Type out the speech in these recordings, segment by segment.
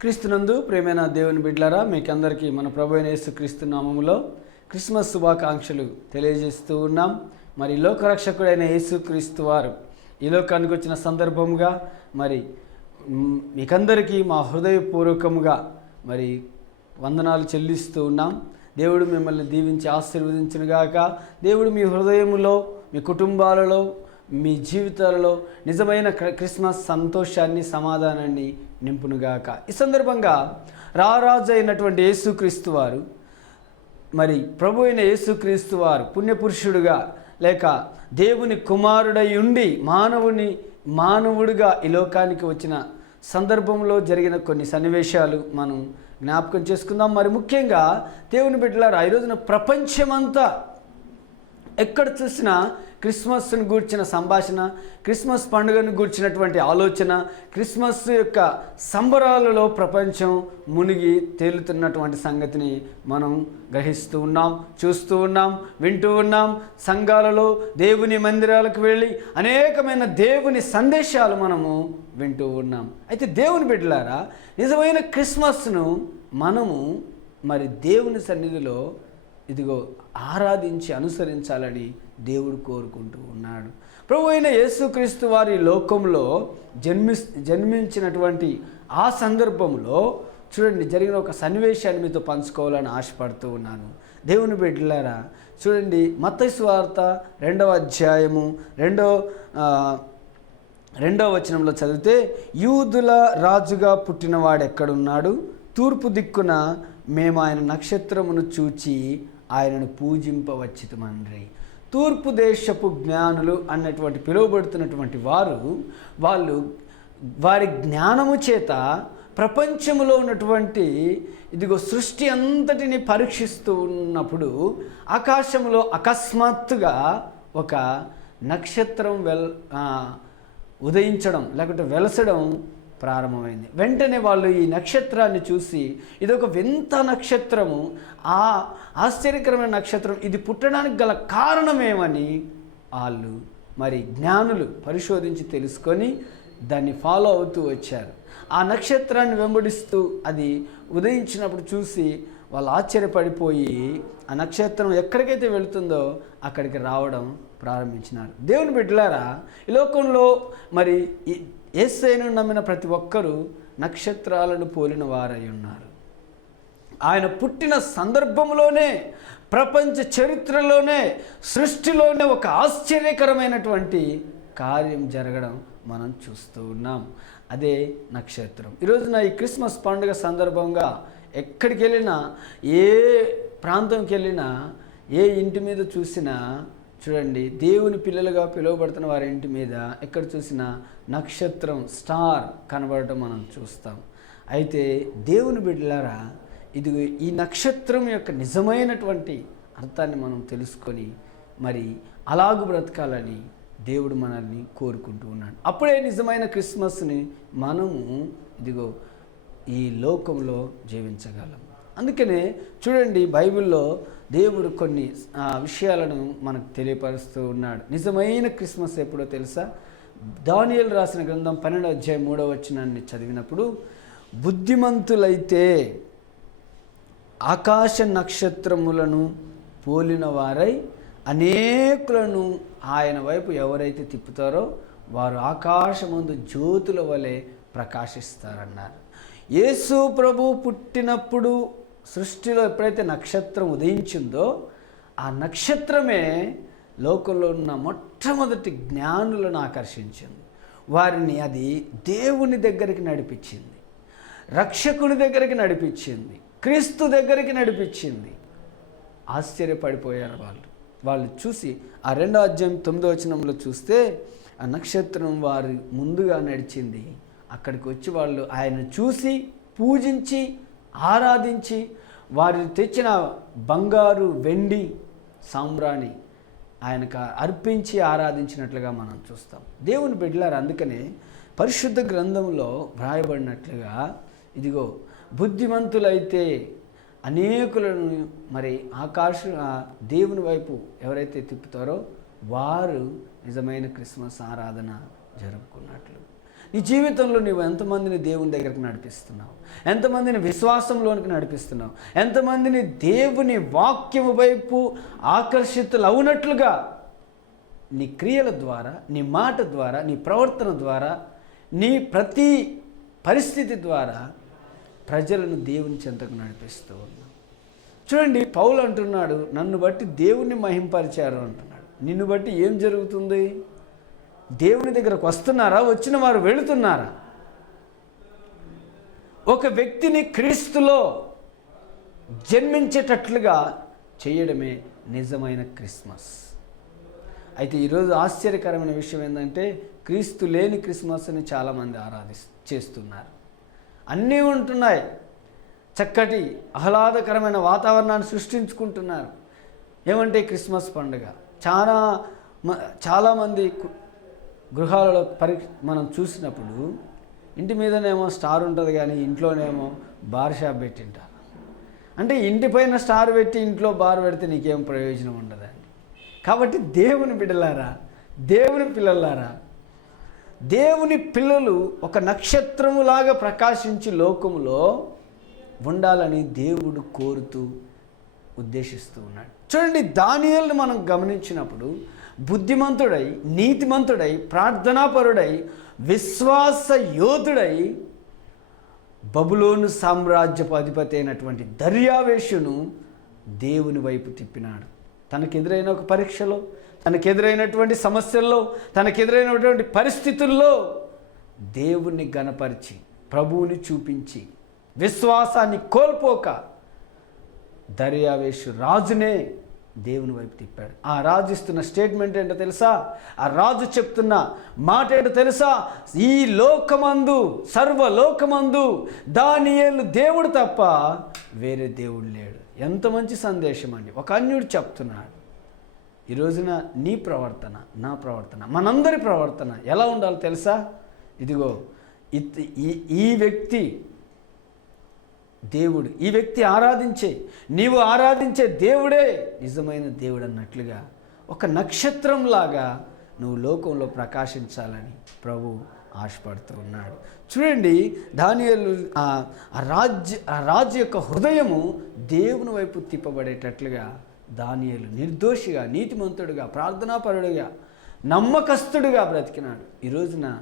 క్రీస్తునందు ప్రేమైన దేవుని బిడ్లారా మీకందరికీ మన ప్రభు అయిన యేసు క్రీస్తు నామములో క్రిస్మస్ శుభాకాంక్షలు తెలియజేస్తూ ఉన్నాం. మరి లోకరక్షకుడైన యేసు క్రీస్తు వారు ఈ లోకానికి వచ్చిన సందర్భంగా మరి మీకందరికీ మా హృదయపూర్వకముగా మరి వందనాలు చెల్లిస్తూ ఉన్నాం. దేవుడు మిమ్మల్ని దీవించి ఆశీర్వదించినగాక. దేవుడు మీ హృదయములో మీ కుటుంబాలలో మీ జీవితాలలో నిజమైన క్రిస్మస్ సంతోషాన్ని సమాధానాన్ని నింపునుగాక. ఈ సందర్భంగా రారాజు అయినటువంటి యేసుక్రీస్తు వారు మరి ప్రభు అయిన యేసుక్రీస్తు వారు పుణ్యపురుషుడుగా లేక దేవుని కుమారుడై ఉండి మానవుని మానవుడిగా ఈ లోకానికి వచ్చిన సందర్భంలో జరిగిన కొన్ని సన్నివేశాలు మనం జ్ఞాపకం చేసుకుందాం. మరి ముఖ్యంగా దేవుని బిడ్డలారా ఈరోజున ప్రపంచమంతా ఎక్కడ చూసినా క్రిస్మస్ను గూర్చిన సంభాషణ క్రిస్మస్ పండుగను గూర్చినటువంటి ఆలోచన క్రిస్మస్ యొక్క సంబరాలలో ప్రపంచం మునిగి తేలుతున్నటువంటి సంగతిని మనం గ్రహిస్తూ ఉన్నాం చూస్తూ ఉన్నాం వింటూ ఉన్నాం. సంఘాలలో దేవుని మందిరాలకు వెళ్ళి అనేకమైన దేవుని సందేశాలు మనము వింటూ ఉన్నాం. అయితే దేవుని బిడ్డలారా నిజమైన క్రిస్మస్ను మనము మరి దేవుని సన్నిధిలో ఇదిగో ఆరాధించి అనుసరించాలని దేవుడు కోరుకుంటూ ఉన్నాడు. ప్రభు అయిన యేసుక్రీస్తు వారి లోకంలో జన్మి జన్మించినటువంటి ఆ సందర్భంలో చూడండి జరిగిన ఒక సన్నివేశాన్ని మీతో పంచుకోవాలని ఆశపడుతూ ఉన్నాను. దేవుని బిడ్డలారా చూడండి మత్తయి వార్త రెండవ అధ్యాయము రెండో రెండవ వచనంలో చదివితే యూదుల రాజుగా పుట్టినవాడు ఎక్కడున్నాడు తూర్పు దిక్కున మేము ఆయన నక్షత్రమును చూచి ఆయనను పూజింపవచ్చితమండ్రి. తూర్పు దేశపు జ్ఞానులు అన్నటువంటి పిలువబడుతున్నటువంటి వారు వాళ్ళు వారి జ్ఞానము చేత ప్రపంచంలో ఉన్నటువంటి ఇదిగో సృష్టి అంతటిని పరీక్షిస్తూ ఉన్నప్పుడు ఆకాశంలో అకస్మాత్తుగా ఒక నక్షత్రం వెల్ ఉదయించడం లేకుంటే వెలసడం ప్రారంభమైంది. వెంటనే వాళ్ళు ఈ నక్షత్రాన్ని చూసి ఇది ఒక వింత నక్షత్రము ఆ ఆశ్చర్యకరమైన నక్షత్రం ఇది పుట్టడానికి గల కారణమేమని వాళ్ళు మరి జ్ఞానులు పరిశోధించి తెలుసుకొని దాన్ని ఫాలో అవుతూ వచ్చారు. ఆ నక్షత్రాన్ని వెంబడిస్తూ అది ఉదయించినప్పుడు చూసి వాళ్ళు ఆశ్చర్యపడిపోయి ఆ నక్షత్రం ఎక్కడికైతే వెళుతుందో అక్కడికి రావడం ప్రారంభించినారు. దేవుని బిడ్డలారా ఈ లోకంలో మరి ఏసైను నమ్మిన ప్రతి ఒక్కరూ నక్షత్రాలను పోలిన వారై ఉన్నారు. ఆయన పుట్టిన సందర్భంలోనే ప్రపంచ చరిత్రలోనే సృష్టిలోనే ఒక ఆశ్చర్యకరమైనటువంటి కార్యం జరగడం మనం చూస్తూ ఉన్నాం. అదే నక్షత్రం. ఈరోజున ఈ క్రిస్మస్ పండుగ సందర్భంగా ఎక్కడికి వెళ్ళినా ఏ ప్రాంతంకి వెళ్ళినా ఏ ఇంటి మీద చూసినా చూడండి దేవుని పిల్లలుగా పిలువబడుతున్న వారి ఇంటి మీద ఎక్కడ చూసినా నక్షత్రం స్టార్ కనబడటం మనం చూస్తాం. అయితే దేవుని బిడ్డలారా ఇది ఈ నక్షత్రం యొక్క నిజమైనటువంటి అర్థాన్ని మనం తెలుసుకొని మరి అలాగు బ్రతకాలని దేవుడు మనల్ని కోరుకుంటూ ఉన్నాడు. అప్పుడే నిజమైన క్రిస్మస్ని మనము ఇదిగో ఈ లోకంలో జీవించగలం. అందుకనే చూడండి బైబిల్లో దేవుడు కొన్ని ఆ, విషయాలను మనకు తెలియపరుస్తూ ఉన్నాడు. నిజమైన క్రిస్మస్ ఎప్పుడో తెలుసా? దానియలు రాసిన గ్రంథం పన్నెండు అధ్యాయం మూడవ వచనాన్ని చదివినప్పుడు బుద్ధిమంతులైతే ఆకాశ నక్షత్రములను పోలిన వారై అనేకులను ఆయన వైపు ఎవరైతే తిప్పుతారో వారు ఆకాశమందు జ్యోతుల వలె ప్రకాశిస్తారన్నారు. యేసు ప్రభు పుట్టినప్పుడు సృష్టిలో ఎప్పుడైతే నక్షత్రం ఉదయించిందో ఆ నక్షత్రమే లోకంలో ఉన్న మొట్టమొదటి జ్ఞానులను ఆకర్షించింది. వారిని అది దేవుని దగ్గరికి నడిపించింది. రక్షకుని దగ్గరికి నడిపించింది. క్రీస్తు దగ్గరికి నడిపించింది. ఆశ్చర్యపడిపోయారు వాళ్ళు. వాళ్ళు చూసి ఆ రెండో అధ్యాయం తొమ్మిదో వచనంలో చూస్తే ఆ నక్షత్రం వారు ముందుగా నడిచింది. అక్కడికి వచ్చి వాళ్ళు ఆయన చూసి పూజించి ఆరాధించి వారు తెచ్చిన బంగారు వెండి సాంబ్రాణి ఆయనకు అర్పించి ఆరాధించినట్లుగా మనం చూస్తాం. దేవుని బిడ్డలారు అందుకనే పరిశుద్ధ గ్రంథంలో వ్రాయబడినట్లుగా ఇదిగో బుద్ధిమంతులైతే అనేకులను మరి ఆకాశ దేవుని వైపు ఎవరైతే తిప్పుతారో వారు నిజమైన క్రిస్మస్ ఆరాధన జరుపుకున్నట్లు. నీ జీవితంలో నువ్వు ఎంతమందిని దేవుని దగ్గరికి నడిపిస్తున్నావు? ఎంతమందిని విశ్వాసంలోనికి నడిపిస్తున్నావు? ఎంతమందిని దేవుని వాక్యము వైపు ఆకర్షితులు అవునట్లుగా నీ క్రియల ద్వారా నీ మాట ద్వారా నీ ప్రవర్తన ద్వారా నీ ప్రతి పరిస్థితి ద్వారా ప్రజలను దేవుని చెంతకు నడిపిస్తూ ఉన్నావు. చూడండి పౌలు అంటున్నాడు నన్ను బట్టి దేవుణ్ణి మహింపరిచారు అంటున్నాడు. నిన్ను బట్టి ఏం జరుగుతుంది? దేవుని దగ్గరకు వస్తున్నారా? వచ్చిన వారు వెళుతున్నారా? ఒక వ్యక్తిని క్రీస్తులో జన్మించేటట్లుగా చేయడమే నిజమైన క్రిస్మస్. అయితే ఈరోజు ఆశ్చర్యకరమైన విషయం ఏంటంటే క్రీస్తు లేని క్రిస్మస్ని చాలామంది ఆరాధి చేస్తున్నారు. అన్నీ ఉంటున్నాయి. చక్కటి ఆహ్లాదకరమైన వాతావరణాన్ని సృష్టించుకుంటున్నారు. ఏమంటే క్రిస్మస్ పండుగ. చాలా మ- చాలామంది గృహాలలో పరి మనం చూసినప్పుడు ఇంటి మీదనేమో స్టార్ ఉంటుంది కానీ ఇంట్లోనేమో బార్ షాప్ పెట్టింటారు అంటే ఇంటి పైన స్టార్ పెట్టి ఇంట్లో బార్ పెడితే నీకేం ప్రయోజనం ఉండదండి కాబట్టి దేవుని బిడ్డలారా దేవుని పిల్లలారా దేవుని పిల్లలు ఒక నక్షత్రములాగా ప్రకాశించి లోకములో ఉండాలని దేవుడు కోరుతూ ఉద్దేశిస్తూ ఉన్నాడు. చూడండి దానియల్ని మనం గమనించినప్పుడు బుద్ధిమంతుడై నీతిమంతుడై ప్రార్థనాపరుడై విశ్వాస యోధుడై బబులోను సామ్రాజ్యపు అధిపతి అయినటువంటి దర్యావేషును దేవుని వైపు తిప్పినాడు. తనకెదురైన ఒక పరీక్షలో తనకెదురైనటువంటి సమస్యల్లో తనకెదురైనటువంటి పరిస్థితుల్లో దేవుణ్ణి గనపరిచి ప్రభువుని చూపించి విశ్వాసాన్ని కోల్పోక దర్యావేషు రాజునే దేవుని వైపు తిప్పాడు. ఆ రాజు ఇస్తున్న స్టేట్మెంట్ ఏంటో తెలుసా? ఆ రాజు చెప్తున్న మాట ఏంటో తెలుసా? ఈ లోకమందు సర్వలోకమందు దానియేలు దేవుడు తప్ప వేరే దేవుడు లేడు. ఎంత మంచి సందేశం అండి. ఒక అన్యుడు చెప్తున్నాడు. ఈ రోజున నీ ప్రవర్తన నా ప్రవర్తన మనందరి ప్రవర్తన ఎలా ఉండాలో తెలుసా? ఇదిగో ఇత్- ఈ ఈ వ్యక్తి దేవుడు. ఈ వ్యక్తి ఆరాధించే నీవు ఆరాధించే దేవుడే నిజమైన దేవుడు అన్నట్లుగా ఒక నక్షత్రంలాగా నువ్వు లోకంలో ప్రకాశించాలని ప్రభు ఆశపడుతూ ఉన్నాడు. చూడండి దానియలు ఆ రాజ్య ఆ రాజు యొక్క హృదయము దేవుని వైపు తిప్పబడేటట్లుగా దానియలు నిర్దోషిగా నీతిమంతుడుగా ప్రార్థనాపరుడుగా నమ్మకస్తుడుగా బ్రతికినాడు. ఈ రోజున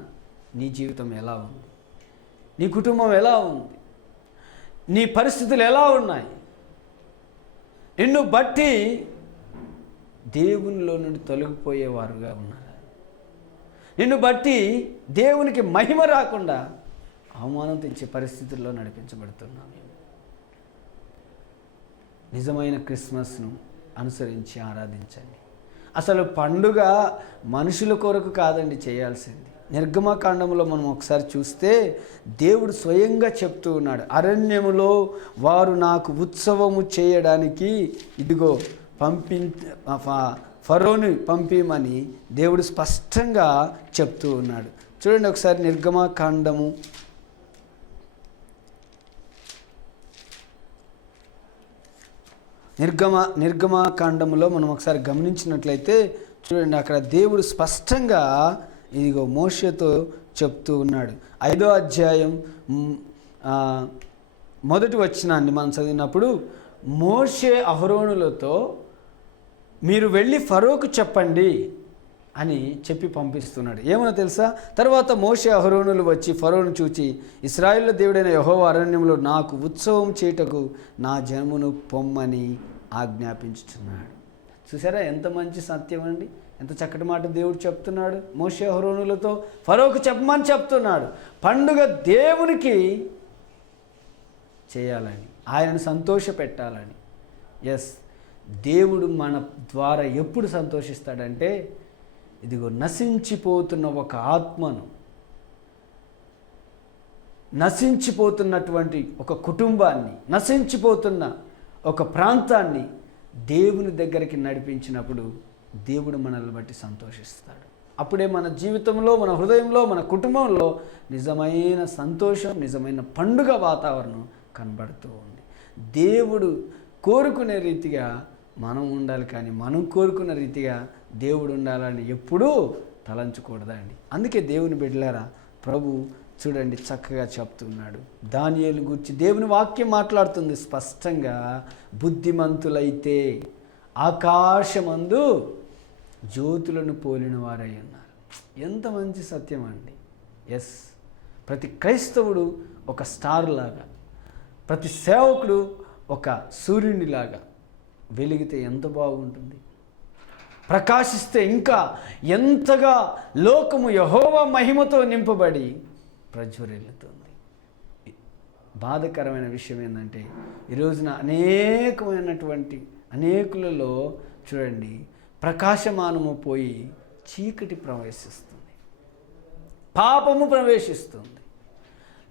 నీ జీవితం ఎలా ఉంది? నీ కుటుంబం ఎలా ఉంది? నీ పరిస్థితులు ఎలా ఉన్నాయి? నిన్ను బట్టి దేవునిలో నుండి తొలగిపోయేవారుగా ఉన్నారు. నిన్ను బట్టి దేవునికి మహిమ రాకుండా అవమానం తెచ్చే పరిస్థితుల్లో నడిపించబడుతున్నాం నిజమైన క్రిస్మస్ను అనుసరించి ఆరాధించండి. అసలు పండుగ మనుషుల కొరకు కాదండి చేయాల్సింది. నిర్గమకాండంలో మనం ఒకసారి చూస్తే దేవుడు స్వయంగా చెప్తూ ఉన్నాడు అరణ్యములో వారు నాకు ఉత్సవము చేయడానికి ఇదిగో పంపి ఫ- ఫరోని పంపిమని దేవుడు స్పష్టంగా చెప్తూ ఉన్నాడు. చూడండి ఒకసారి నిర్గమకాండము. నిర్గమ నిర్గమకాండములో మనం ఒకసారి గమనించినట్లయితే చూడండి అక్కడ దేవుడు స్పష్టంగా ఇదిగో మోషతో చెప్తూ ఉన్నాడు. ఐదో అధ్యాయం మొదటి వచ్చినాన్ని మనం చదివినప్పుడు మోషే అహరోనులతో మీరు వెళ్ళి ఫరోకు చెప్పండి అని చెప్పి పంపిస్తున్నాడు. ఏమో తెలుసా? తర్వాత మోషే అహరోనులు వచ్చి ఫరోను చూచి ఇస్రాయిల్ దేవుడైన యహోవ అరణ్యంలో నాకు ఉత్సవం చేయుటకు నా జన్మును పొమ్మని ఆజ్ఞాపించుతున్నాడు చూసారా ఎంత మంచి సత్యం అండి? ఎంత చక్కటి మాట దేవుడు చెప్తున్నాడు? మోషే ఫరోకు చెప్పమని చెప్తున్నాడు. పండుగ దేవునికి చేయాలని ఆయనను సంతోష పెట్టాలని ఎస్ దేవుడు మన ద్వారా ఎప్పుడు సంతోషిస్తాడంటే ఇదిగో నశించిపోతున్న ఒక ఆత్మను నశించిపోతున్నటువంటి ఒక కుటుంబాన్ని నశించిపోతున్న ఒక ప్రాంతాన్ని దేవుని దగ్గరికి నడిపించినప్పుడు దేవుడు మనల్ని బట్టి సంతోషిస్తాడు. అప్పుడే మన జీవితంలో మన హృదయంలో మన కుటుంబంలో నిజమైన సంతోషం నిజమైన పండుగ వాతావరణం కనబడుతూ ఉంది. దేవుడు కోరుకునే రీతిగా మనం ఉండాలి కానీ మనం కోరుకున్న రీతిగా దేవుడు ఉండాలని ఎప్పుడూ తలంచకూడదండి. అందుకే దేవుని బిడ్డలారా ప్రభు చూడండి చక్కగా చెప్తున్నాడు. దానియలు గురించి దేవుని వాక్యం మాట్లాడుతుంది స్పష్టంగా బుద్ధిమంతులైతే ఆకాశమందు జ్యోతులను పోలిన వారై ఉన్నారు. ఎంత మంచి సత్యం అండి. ఎస్ ప్రతి క్రైస్తవుడు ఒక స్టార్ లాగా ప్రతి సేవకుడు ఒక సూర్యునిలాగా వెలిగితే ఎంత బాగుంటుంది. ప్రకాశిస్తే ఇంకా ఎంతగా లోకము యహోవ మహిమతో నింపబడి ప్రజ్వరిల్లుతుంది. బాధకరమైన విషయం ఏంటంటే ఈ రోజున అనేకమైనటువంటి అనేకులలో చూడండి ప్రకాశమానము పోయి చీకటి ప్రవేశిస్తుంది. పాపము ప్రవేశిస్తుంది.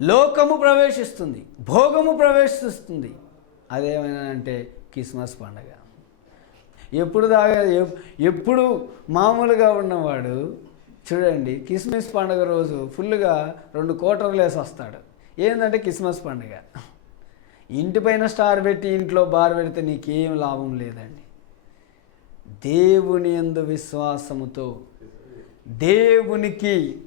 లోకము ప్రవేశిస్తుంది. భోగము ప్రవేశిస్తుంది. అదేమైనా అంటే క్రిస్మస్ పండగ. ఎప్పుడు దాగా ఎప్పుడు మామూలుగా ఉన్నవాడు చూడండి క్రిస్మస్ పండుగ రోజు ఫుల్గా రెండు కోటర్లు వేసి వస్తాడు. ఏంటంటే క్రిస్మస్ పండుగ. ఇంటిపైన స్టార్ పెట్టి ఇంట్లో బార్ పెడితే నీకేం లాభం లేదండి. దేవుని ఎందు విశ్వాసముతో దేవునికి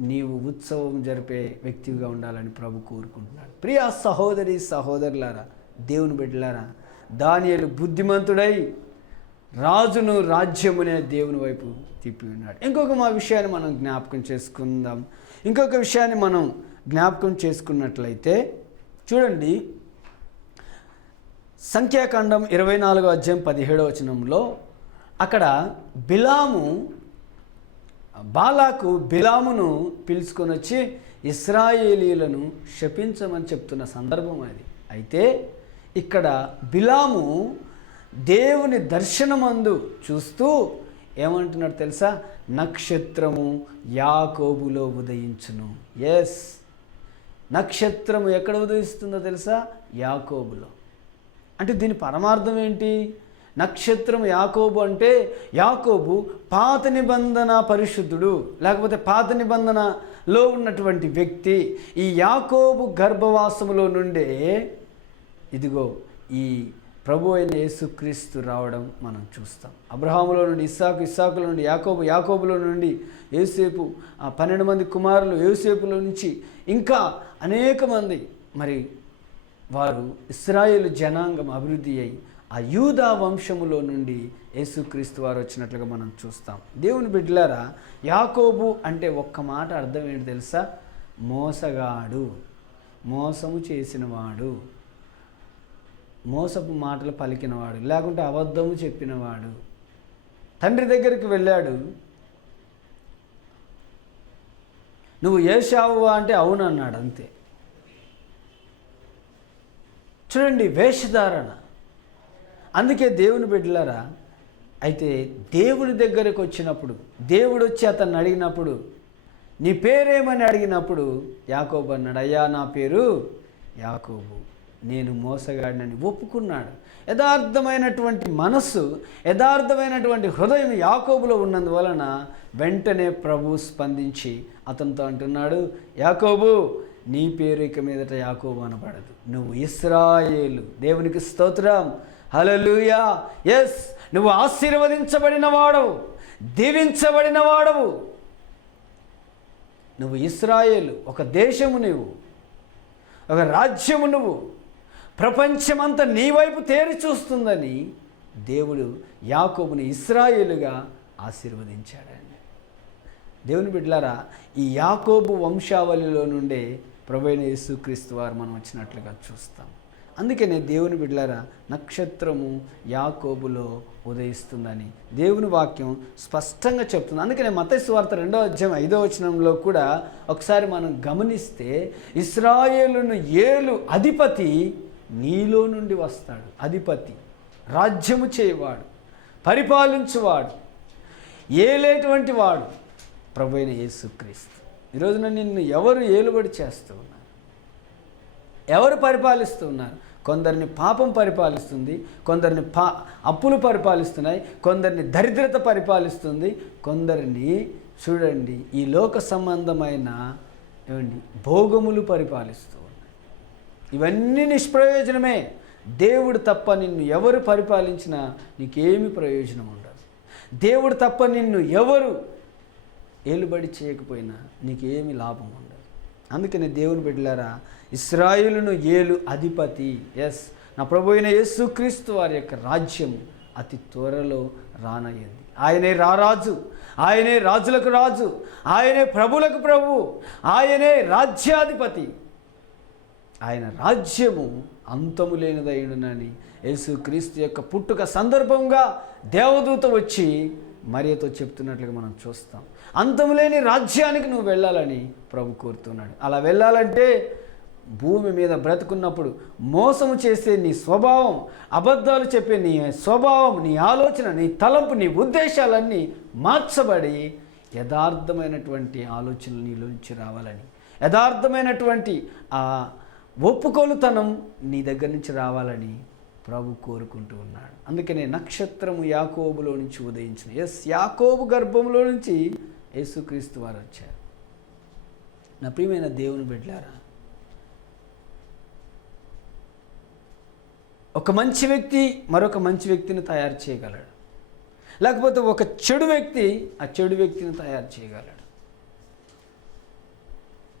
నీవు ఉత్సవం జరిపే వ్యక్తిగా ఉండాలని ప్రభు కోరుకుంటున్నాడు. ప్రియ సహోదరి సహోదరులారా దేవుని బిడ్డలారా దానియలు బుద్ధిమంతుడై రాజును రాజ్యమునే దేవుని వైపు తిప్పి ఉన్నాడు. ఇంకొక మా విషయాన్ని మనం జ్ఞాపకం చేసుకుందాం. ఇంకొక విషయాన్ని మనం జ్ఞాపకం చేసుకున్నట్లయితే చూడండి సంఖ్యాకాండం ఇరవై నాలుగో అధ్యాయం పదిహేడవ వచనంలో అక్కడ బిలాము బాలాకు బిలామును పిలుచుకొని వచ్చి ఇస్రాయేలీలను శపించమని చెప్తున్న సందర్భం అది. అయితే ఇక్కడ బిలాము దేవుని దర్శనమందు చూస్తూ ఏమంటున్నాడు తెలుసా? నక్షత్రము యాకోబులో ఉదయించును. ఎస్ నక్షత్రము ఎక్కడ ఉదయిస్తుందో తెలుసా? యాకోబులో. అంటే దీని పరమార్థం ఏంటి? నక్షత్రం యాకోబు అంటే యాకోబు పాత నిబంధన పరిశుద్ధుడు లేకపోతే పాత నిబంధనలో ఉన్నటువంటి వ్యక్తి. ఈ యాకోబు గర్భవాసములో నుండే ఇదిగో ఈ ప్రభు అయిన యేసుక్రీస్తు రావడం మనం చూస్తాం. అబ్రహాములో నుండి ఇస్సాకు ఇస్సాకులో నుండి యాకోబు యాకోబులో నుండి ఏసేపు ఆ పన్నెండు మంది కుమారులు ఏసేపులో నుంచి ఇంకా అనేక మంది. మరి వారు ఇస్రాయేల్ జనాంగం అభివృద్ధి అయి ఆ యూదా వంశములో నుండి యేసుక్రీస్తు వారు వచ్చినట్లుగా మనం చూస్తాం. దేవుని బిడ్డలారా యాకోబు అంటే ఒక్క మాట అర్థం ఏంటి తెలుసా? మోసగాడు. మోసము చేసినవాడు. మోసపు మాటలు పలికినవాడు. లేకుంటే అబద్ధము చెప్పినవాడు. తండ్రి దగ్గరికి వెళ్ళాడు. నువ్వు ఏషావు అంటే అవునన్నాడు అంతే. చూడండి వేషధారణ. అందుకే దేవుని బిడ్డలారా అయితే దేవుని దగ్గరకు వచ్చినప్పుడు దేవుడు వచ్చి అతన్ని అడిగినప్పుడు నీ పేరేమని అడిగినప్పుడు యాకోబు అన్నాడు అయ్యా నా పేరు యాకోబు. నేను మోసగాడినని ఒప్పుకున్నాడు. యథార్థమైనటువంటి మనస్సు యథార్థమైనటువంటి హృదయం యాకోబులో ఉన్నందువలన వెంటనే ప్రభు స్పందించి అతనితో అంటున్నాడు యాకోబు నీ పేరు ఇక మీదట యాకోబు అనబడదు. నువ్వు ఇస్రాయేలు. దేవునికి స్తోత్రం. హలలుయా ఎస్ నువ్వు ఆశీర్వదించబడిన వాడవు దీవించబడిన వాడవు నువ్వు ఇస్రాయేలు. ఒక దేశము నువ్వు ఒక రాజ్యము నువ్వు. ప్రపంచమంతా నీ వైపు తేరి చూస్తుందని దేవుడు యాకోబుని ఇస్రాయేలుగా ఆశీర్వదించాడండి. దేవుని బిడ్డలారా ఈ యాకోబు వంశావళిలో నుండే ప్రభైన యేసుక్రీస్తు వారు మనం వచ్చినట్లుగా చూస్తాం. అందుకనే దేవుని బిడ్డలారా నక్షత్రము యాకోబులో ఉదయిస్తుందని దేవుని వాక్యం స్పష్టంగా చెప్తుంది. అందుకనే మతస్సు వార్త రెండో అధ్యాయం ఐదో వచనంలో కూడా ఒకసారి మనం గమనిస్తే ఇస్రాయేలును ఏలు అధిపతి నీలో నుండి వస్తాడు. అధిపతి రాజ్యము చేయవాడు పరిపాలించువాడు ఏలేటువంటి వాడు? ప్రభు అయిన యేసుక్రీస్తు. ఈరోజున నిన్ను ఎవరు ఏలుబడి చేస్తూ ఉన్నారు? ఎవరు పరిపాలిస్తూ ఉన్నారు? కొందరిని పాపం పరిపాలిస్తుంది కొందరిని పా అప్పులు పరిపాలిస్తున్నాయి కొందరిని దరిద్రత పరిపాలిస్తుంది. కొందరిని చూడండి ఈ లోక సంబంధమైన ఏమండి భోగములు పరిపాలిస్తూ ఉన్నాయి. ఇవన్నీ నిష్ప్రయోజనమే. దేవుడు తప్ప నిన్ను ఎవరు పరిపాలించినా నీకేమి ప్రయోజనం ఉండదు. దేవుడు తప్ప నిన్ను ఎవరు ఏలుబడి చేయకపోయినా నీకు ఏమి లాభం ఉండదు. అందుకని దేవుని బిడ్డలారా ఇస్రాయిలును ఏలు అధిపతి. ఎస్ నా ప్రభు అయిన యేసుక్రీస్తు వారి యొక్క రాజ్యం అతి త్వరలో రానయ్యింది. ఆయనే రారాజు ఆయనే రాజులకు రాజు ఆయనే ప్రభులకు ప్రభు ఆయనే రాజ్యాధిపతి. ఆయన రాజ్యము అంతము లేనిదైనని యేసుక్రీస్తు యొక్క పుట్టుక సందర్భంగా దేవదూత వచ్చి మరియతో చెప్తున్నట్లుగా మనం చూస్తాం. అంతం లేని రాజ్యానికి నువ్వు వెళ్ళాలని ప్రభు కోరుతున్నాడు. అలా వెళ్ళాలంటే భూమి మీద బ్రతుకున్నప్పుడు మోసము చేసే నీ స్వభావం అబద్ధాలు చెప్పే నీ స్వభావం నీ ఆలోచన నీ తలంపు నీ ఉద్దేశాలన్నీ మార్చబడి యథార్థమైనటువంటి ఆలోచనలు నీలోంచి రావాలని యథార్థమైనటువంటి ఆ ఒప్పుకోలుతనం నీ దగ్గర నుంచి రావాలని ప్రభు కోరుకుంటూ ఉన్నాడు. అందుకనే నక్షత్రము యాకోబులో నుంచి ఉదయించిన ఎస్ యాకోబు గర్భంలో నుంచి యేసుక్రీస్తు వారు వచ్చారు. నా ప్రియమైన దేవుని బిడ్డారా ఒక మంచి వ్యక్తి మరొక మంచి వ్యక్తిని తయారు చేయగలడు. లేకపోతే ఒక చెడు వ్యక్తి ఆ చెడు వ్యక్తిని తయారు చేయగలడు.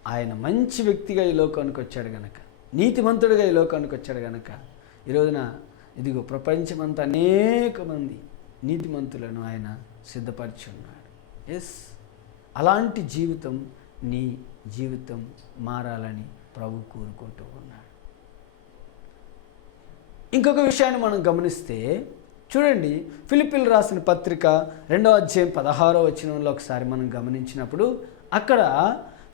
ఆయన మంచి వ్యక్తిగా ఈ లోకానికి వచ్చాడు గనక నీతిమంతుడిగా ఈ లోకానికి వచ్చాడు గనక ఈ రోజున ఇదిగో ప్రపంచమంతా అనేక మంది నీతిమంతులను ఆయన సిద్ధపరిచి ఉన్నాడు ఎస్ అలాంటి జీవితం నీ జీవితం మారాలని ప్రభు కోరుకుంటూ ఉన్నాడు. ఇంకొక విషయాన్ని మనం గమనిస్తే చూడండి ఫిలిపిల్ రాసిన పత్రిక రెండో అధ్యాయం పదహారో వచనంలో ఒకసారి మనం గమనించినప్పుడు అక్కడ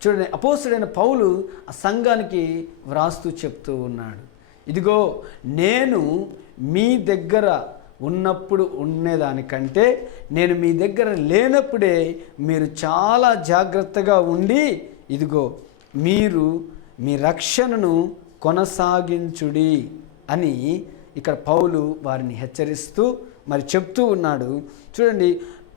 చూడండి అపోసుడైన పౌలు ఆ సంఘానికి వ్రాస్తూ చెప్తూ ఉన్నాడు. ఇదిగో నేను మీ దగ్గర ఉన్నప్పుడు ఉండేదానికంటే నేను మీ దగ్గర లేనప్పుడే మీరు చాలా జాగ్రత్తగా ఉండి ఇదిగో మీరు మీ రక్షణను కొనసాగించుడి అని ఇక్కడ పౌలు వారిని హెచ్చరిస్తూ మరి చెప్తూ ఉన్నాడు. చూడండి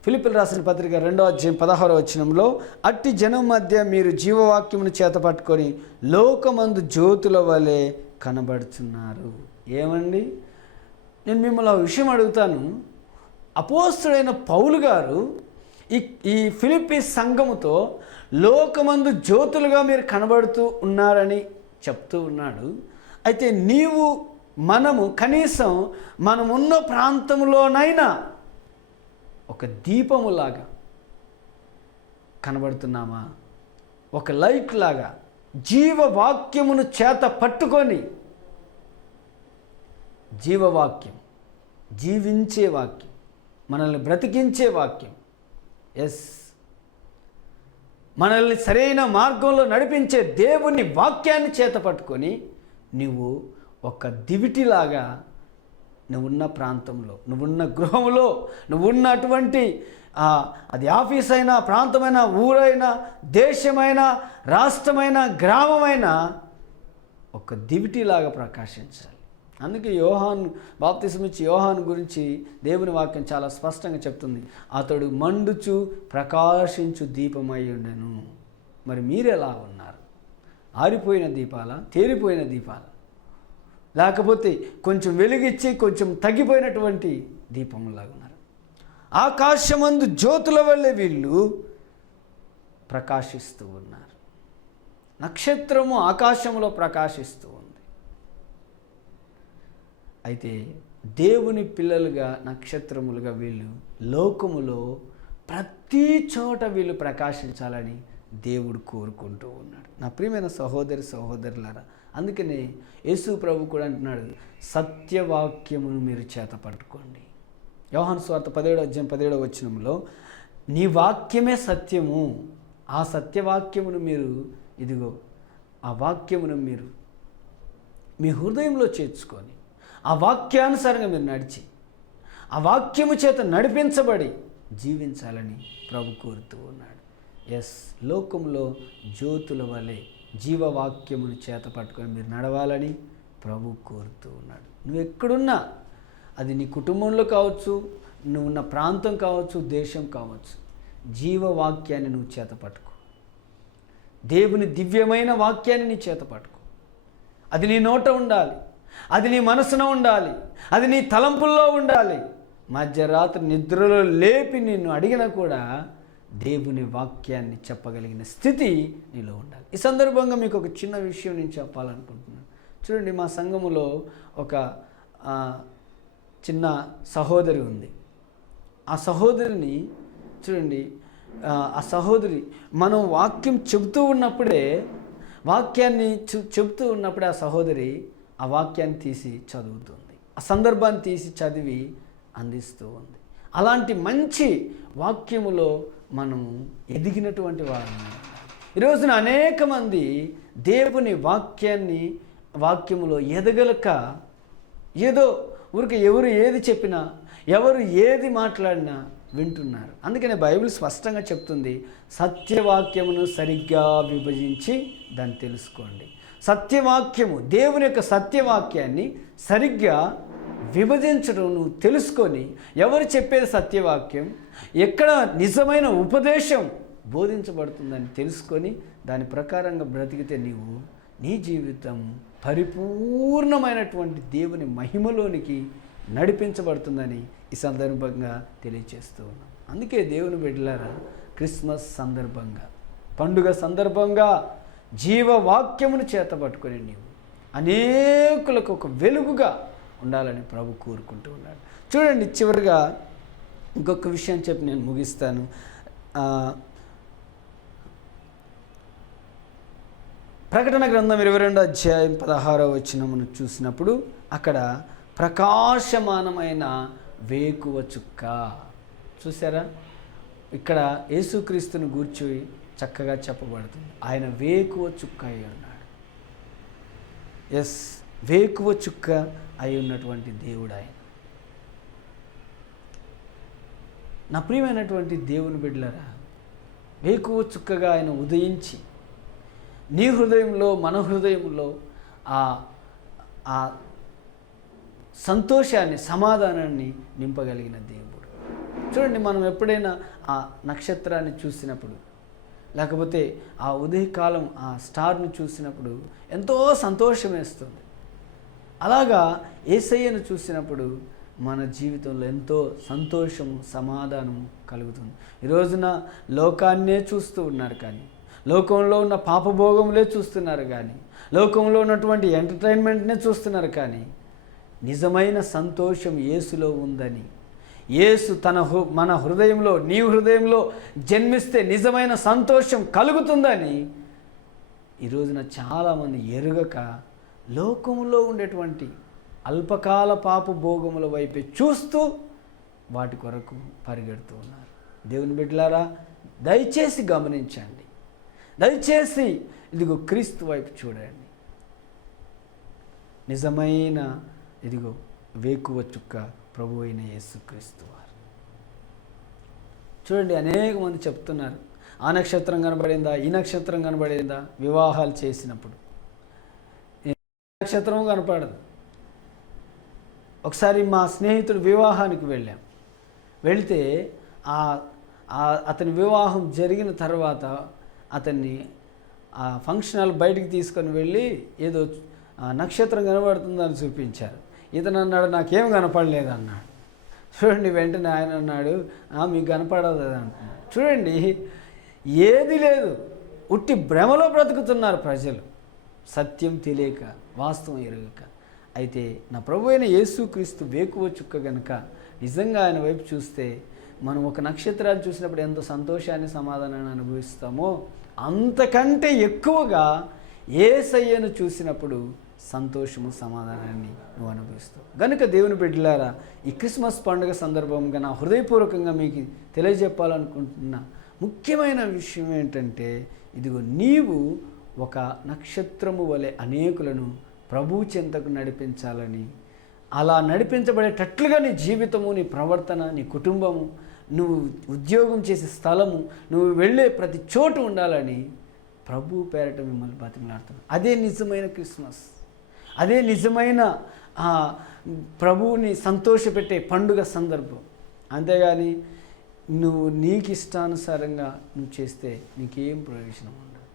ఫిలిపిల్ రాసిన పత్రిక రెండో అధ్యాయం పదహారో వచనంలో అట్టి జనం మధ్య మీరు జీవవాక్యమును చేత పట్టుకొని లోకమందు జ్యోతుల వలె కనబడుతున్నారు ఏమండి? నేను మిమ్మల్ని ఆ విషయం అడుగుతాను. అపోస్తుడైన పౌలు గారు ఈ ఈ ఫిలిపి సంఘముతో లోకమందు జ్యోతులుగా మీరు కనబడుతూ ఉన్నారని చెప్తూ ఉన్నాడు. అయితే నీవు మనము కనీసం మనమున్న ప్రాంతంలోనైనా ఒక దీపములాగా కనబడుతున్నామా? ఒక లైట్ లాగా జీవవాక్యమును చేత పట్టుకొని జీవవాక్యం జీవించే వాక్యం మనల్ని బ్రతికించే వాక్యం. ఎస్ మనల్ని సరైన మార్గంలో నడిపించే దేవుని వాక్యాన్ని చేత పట్టుకొని నువ్వు ఒక దివిటిలాగా నువ్వున్న ప్రాంతంలో నువ్వున్న గృహంలో నువ్వున్నటువంటి అది ఆఫీస్ అయినా ప్రాంతమైన ఊరైనా దేశమైన రాష్ట్రమైన గ్రామమైన ఒక దివిటీలాగా ప్రకాశించాలి. అందుకే యోహాన్ బాప్తిసం ఇచ్చి యోహాన్ గురించి దేవుని వాక్యం చాలా స్పష్టంగా చెప్తుంది. అతడు మండుచు ప్రకాశించు దీపమై ఉండెను. మరి మీరెలా ఉన్నారు? ఆరిపోయిన దీపాల తేలిపోయిన దీపాల లేకపోతే కొంచెం వెలుగిచ్చి కొంచెం తగ్గిపోయినటువంటి దీపంలాగా ఆకాశమందు జ్యోతుల వల్లే వీళ్ళు ప్రకాశిస్తూ ఉన్నారు. నక్షత్రము ఆకాశంలో ప్రకాశిస్తూ ఉంది. అయితే దేవుని పిల్లలుగా నక్షత్రములుగా వీళ్ళు లోకములో ప్రతి చోట వీళ్ళు ప్రకాశించాలని దేవుడు కోరుకుంటూ ఉన్నాడు. నా ప్రియమైన సహోదరి సహోదరులారా అందుకనే యేసు ప్రభు కూడా అంటున్నాడు సత్యవాక్యమును మీరు చేత పట్టుకోండి. యోహాను స్వార్థ పదిహేడో అధ్యాయం పదిహేడో వచనంలో నీ వాక్యమే సత్యము. ఆ సత్యవాక్యమును మీరు ఇదిగో ఆ వాక్యమును మీరు మీ హృదయంలో చేర్చుకొని ఆ వాక్యానుసారంగా మీరు నడిచి ఆ వాక్యము చేత నడిపించబడి జీవించాలని ప్రభు కోరుతూ ఉన్నాడు. ఎస్ లోకంలో జ్యోతుల వలె జీవవాక్యమును చేత పట్టుకొని మీరు నడవాలని ప్రభు కోరుతూ ఉన్నాడు. నువ్వు ఎక్కడున్నా అది నీ కుటుంబంలో కావచ్చు నువ్వు ఉన్న ప్రాంతం కావచ్చు దేశం కావచ్చు. జీవవాక్యాన్ని నువ్వు చేత పట్టుకో. దేవుని దివ్యమైన వాక్యాన్ని నీ చేత పట్టుకో. అది నీ నోట ఉండాలి. అది నీ మనసున ఉండాలి. అది నీ తలంపుల్లో ఉండాలి. మధ్యరాత్రి నిద్రలో లేపి నిన్ను అడిగినా కూడా దేవుని వాక్యాన్ని చెప్పగలిగిన స్థితి నీలో ఉండాలి. ఈ సందర్భంగా మీకు ఒక చిన్న విషయం నేను చెప్పాలనుకుంటున్నాను. చూడండి మా సంఘములో ఒక చిన్న సహోదరి ఉంది. ఆ సహోదరిని చూడండి ఆ, సహోదరి మనం వాక్యం చెబుతూ ఉన్నప్పుడే వాక్యాన్ని చెబుతూ ఉన్నప్పుడే ఆ సహోదరి ఆ వాక్యాన్ని తీసి చదువుతుంది. ఆ సందర్భాన్ని తీసి చదివి అందిస్తూ ఉంది. అలాంటి మంచి వాక్యములో మనము ఎదిగినటువంటి వారు ఈ రోజున అనేక మంది దేవుని వాక్యాన్ని వాక్యములో ఎదగలక ఏదో ఊరికి ఎవరు ఏది చెప్పినా ఎవరు ఏది మాట్లాడినా వింటున్నారు. అందుకనే బైబిల్ స్పష్టంగా చెప్తుంది సత్యవాక్యమును సరిగ్గా విభజించి దాన్ని తెలుసుకోండి. సత్యవాక్యము దేవుని యొక్క సత్యవాక్యాన్ని సరిగ్గా విభజించడం నువ్వు తెలుసుకొని ఎవరు చెప్పేది సత్యవాక్యం ఎక్కడ నిజమైన ఉపదేశం బోధించబడుతుందని తెలుసుకొని దాని ప్రకారంగా బ్రతికితే నీవు నీ జీవితం పరిపూర్ణమైనటువంటి దేవుని మహిమలోనికి నడిపించబడుతుందని ఈ సందర్భంగా తెలియచేస్తూ ఉన్నాం. అందుకే దేవుని బిడ్డలారా క్రిస్మస్ సందర్భంగా పండుగ సందర్భంగా జీవవాక్యమును చేతపట్టుకొని నీవు అనేకులకు ఒక వెలుగుగా ఉండాలని ప్రభు కోరుకుంటూ ఉన్నాడు. చూడండి చివరిగా ఇంకొక విషయం చెప్పి నేను ముగిస్తాను. ప్రకటన గ్రంథం ఇరవై రెండో అధ్యాయం పదహారో వచనమును చూసినప్పుడు అక్కడ ప్రకాశమానమైన వేకువ చుక్క. చూసారా ఇక్కడ యేసుక్రీస్తుని గూర్చి చక్కగా చెప్పబడుతుంది. ఆయన వేకువ చుక్క అయి ఉన్నాడు. ఎస్ వేకువ చుక్క అయి ఉన్నటువంటి దేవుడు ఆయన. నా ప్రియమైనటువంటి దేవుని బిడ్డలరా వేకువ చుక్కగా ఆయన ఉదయించి నీ హృదయంలో మన హృదయంలో ఆ ఆ సంతోషాన్ని సమాధానాన్ని నింపగలిగిన దేవుడు. చూడండి మనం ఎప్పుడైనా ఆ నక్షత్రాన్ని చూసినప్పుడు లేకపోతే ఆ ఉదయకాలం ఆ స్టార్ను చూసినప్పుడు ఎంతో సంతోషం వేస్తుంది. అలాగా ఏసయ్యను చూసినప్పుడు మన జీవితంలో ఎంతో సంతోషము సమాధానము కలుగుతుంది. ఈ రోజున లోకాన్నే చూస్తూ ఉన్నారు కానీ లోకంలో ఉన్న పాపభోగములే చూస్తున్నారు కానీ లోకంలో ఉన్నటువంటి ఎంటర్టైన్మెంట్నే చూస్తున్నారు కానీ నిజమైన సంతోషం యేసులో ఉందని. యేసు తన హృ మన హృదయంలో నీ హృదయంలో జన్మిస్తే నిజమైన సంతోషం కలుగుతుందని ఈ రోజున చాలామంది ఎరుగక లోకంలో ఉండేటువంటి అల్పకాల పాప భోగముల వైపే చూస్తూ వాటి కొరకు పరిగెడుతూ ఉన్నారు. దేవుని బిడ్డలారా దయచేసి గమనించండి. దయచేసి ఇదిగో క్రీస్తు వైపు చూడండి. నిజమైన ఇదిగో వేకువ చుక్క ప్రభు అయిన యేసుక్రీస్తు వారు. చూడండి అనేక మంది చెప్తున్నారు ఆ నక్షత్రం కనబడిందా? ఈ నక్షత్రం కనబడిందా? వివాహాలు చేసినప్పుడు. నక్షత్రం కనపడదు. ఒకసారి మా స్నేహితుడు వివాహానికి వెళ్ళాం. వెళితే ఆ- అతని వివాహం జరిగిన తర్వాత అతన్ని ఆ ఫంక్షన్ హాల్ బయటికి తీసుకొని వెళ్ళి ఏదో నక్షత్రం కనబడుతుందని చూపించారు. ఇతను అన్నాడు నాకేం కనపడలేదు అన్నాడు. చూడండి వెంటనే ఆయన అన్నాడు "ఆ, మీకు కనపడదు అంటున్నాడు. చూడండి ఏది లేదు. ఉట్టి భ్రమలో బ్రతుకుతున్నారు ప్రజలు. సత్యం తెలియక వాస్తవం ఎరగక. అయితే నా ప్రభు అయిన యేసుక్రీస్తు వేకువ చుక్క గనుక నిజంగా ఆయన వైపు చూస్తే మనం ఒక నక్షత్రాన్ని చూసినప్పుడు ఎంతో సంతోషాన్ని సమాధానాన్ని అనుభవిస్తామో అంతకంటే ఎక్కువగా ఏసయ్యను చూసినప్పుడు సంతోషము సమాధానాన్ని నువ్వు అనుభవిస్తావు. గనుక దేవుని బిడ్డలారా ఈ క్రిస్మస్ పండుగ సందర్భంగా నా హృదయపూర్వకంగా మీకు తెలియజెప్పాలనుకుంటున్న ముఖ్యమైన విషయం ఏంటంటే ఇదిగో నీవు ఒక నక్షత్రము వలె అనేకులను ప్రభు చెంతకు నడిపించాలని అలా నడిపించబడేటట్లుగా నీ జీవితము నీ ప్రవర్తన నీ కుటుంబము నువ్వు ఉద్యోగం చేసే స్థలము నువ్వు వెళ్ళే ప్రతి చోటు ఉండాలని ప్రభు పేరట మిమ్మల్ని బతిమలాడుతున్నాను అదే నిజమైన క్రిస్మస్. అదే నిజమైన ఆ, ప్రభువుని సంతోషపెట్టే పండుగ సందర్భం. అంతేగాని నువ్వు నీకు ఇష్టానుసారంగా నువ్వు చేస్తే నీకేం ప్రయోజనం ఉండదు.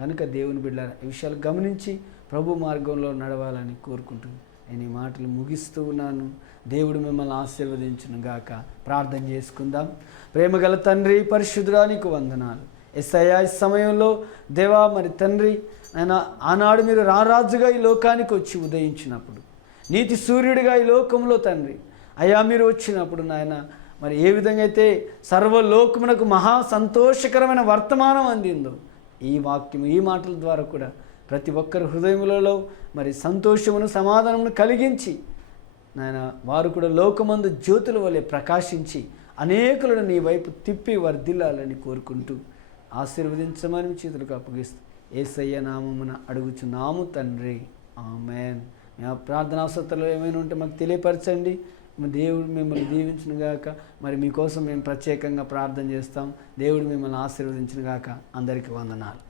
కనుక దేవుని బిడ్డ ఈ విషయాలు గమనించి ప్రభు మార్గంలో నడవాలని కోరుకుంటూ నేను ఈ మాటలు ముగిస్తూ ఉన్నాను. దేవుడు మిమ్మల్ని ఆశీర్వదించును గాక. ప్రార్థన చేసుకుందాం. ప్రేమగల తండ్రి పరిశుద్ధురానికి వందనాలు. ఎస్ఐఆ సమయంలో దేవా మరి తండ్రి ఆయన ఆనాడు మీరు రారాజుగా ఈ లోకానికి వచ్చి ఉదయించినప్పుడు నీతి సూర్యుడిగా ఈ లోకంలో తండ్రి అయ్యా మీరు వచ్చినప్పుడు నాయన మరి ఏ విధంగా అయితే సర్వలోకమునకు మహా సంతోషకరమైన వర్తమానం అందిందో ఈ వాక్యం ఈ మాటల ద్వారా కూడా ప్రతి ఒక్కరి హృదయములలో మరి సంతోషమును సమాధానమును కలిగించి నాయన వారు కూడా లోకమందు జ్యోతుల వలె ప్రకాశించి అనేకులను నీ వైపు తిప్పి వర్ధిల్లాలని కోరుకుంటూ ఆశీర్వదించమని చేతులకు అప్పగిస్తూ ఏసయ్య నామమున అడుగుచున్నాము తండ్రి. ఆమెన్. మీ ప్రార్థనా అవసరాలు ఏమైనా ఉంటే మాకు తెలియపరచండి. దేవుడు మిమ్మల్ని దీవించిన గాక. మరి మీకోసం మేము ప్రత్యేకంగా ప్రార్థన చేస్తాం. దేవుడు మిమ్మల్ని ఆశీర్వదించిన గాక. అందరికీ వందనాలు.